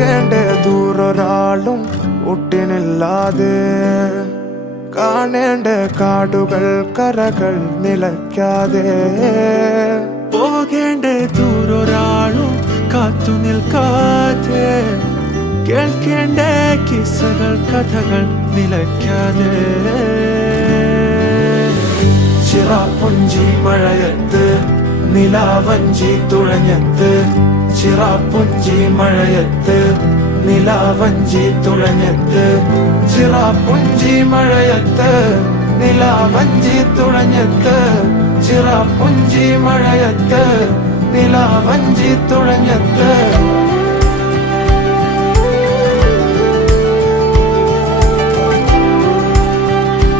പോകേണ്ട ദൂരൊരാളും ഒട്ടിനില്ലാതെ കാണേണ്ട കാടുകൾ കരകൾ നിലയ്ക്കാതെ പോകേണ്ട ദൂരൊരാളും കാത്തു നിൽക്കാതെ കേൾക്കേണ്ട കിസ്സകൾ കഥകൾ നിലയ്ക്കാതെ ചിറാപ്പുഞ്ചി മഴയത്ത് നിലാവഞ്ചി തുഴഞ്ഞത്ത് ചിറാപ്പുഞ്ചി മഴയത്ത് നിലാവഞ്ചി തുഴഞ്ഞത്ത് ചിറാപ്പുഞ്ചി മഴയത്ത് നിലാവഞ്ചി തുഴഞ്ഞത്ത് ചിറാപ്പുഞ്ചി മഴയത്ത് നിലാവഞ്ചി തുഴഞ്ഞത്ത്